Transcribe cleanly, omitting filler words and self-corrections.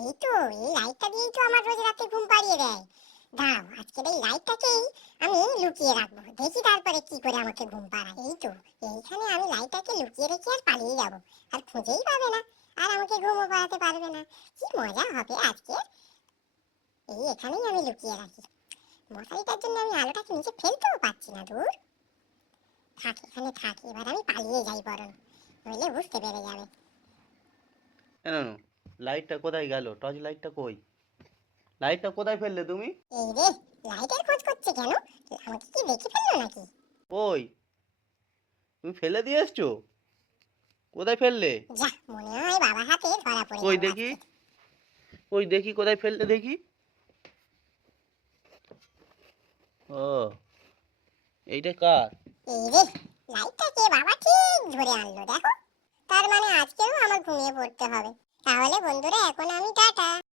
এই তো, এই লাইটটা দিয়েই তো আমার রোজ রাতে ঘুম পাড়িয়ে দেয়। দাঁড়াও, আজকের এই লাইটটাকেই আমি লুকিয়ে রাখবো, দেখি তারপরে কি করে আমাকে ঘুম পাড়ায়। এই তো, এইখানে আমি লাইটটাকে লুকিয়ে রেখে আর পালিয়ে যাবো, আর খুঁজেই পাবে না, আর আমাকে ঘুমও পাড়াতে পারবে না। কি মজা হবে আজকে। এই এখানেই আমি লুকিয়ে রাখি। মশারিটার জন্য আমি আলোটাকে নিচে ফেলতেও পাচ্ছি না। দূর থাক, এখানে থাক, এবার আমি পালিয়ে যাই বরং, নইলে বুঝতে পেরে যাবে। কেন? লাইটটা কোথায় গেল? টর্চ লাইটটা কই? লাইটটা কোথায় ফেললে তুমি? এই রে, লাইটের খোঁজ করছে কেন? আমাকে কি দেখে ফেললো নাকি? কই? তুমি ফেলে দিয়ে এসছো? কোথায় ফেললে? যা, মনে হয় বাবার হাতে ধরা পড়ে কই যাবো দেখি, আজকে। কই দেখি কোথায় ফেললে দেখি। ও, এইটা কার? এই রে, লাইটটাকে বাবা ঠিক ধরে আনলো, দেখো। তার মানে আজকেও আমার ঘুমিয়ে পড়তে হবে। তাহলে বন্ধুরা, এখন আমি টাটা।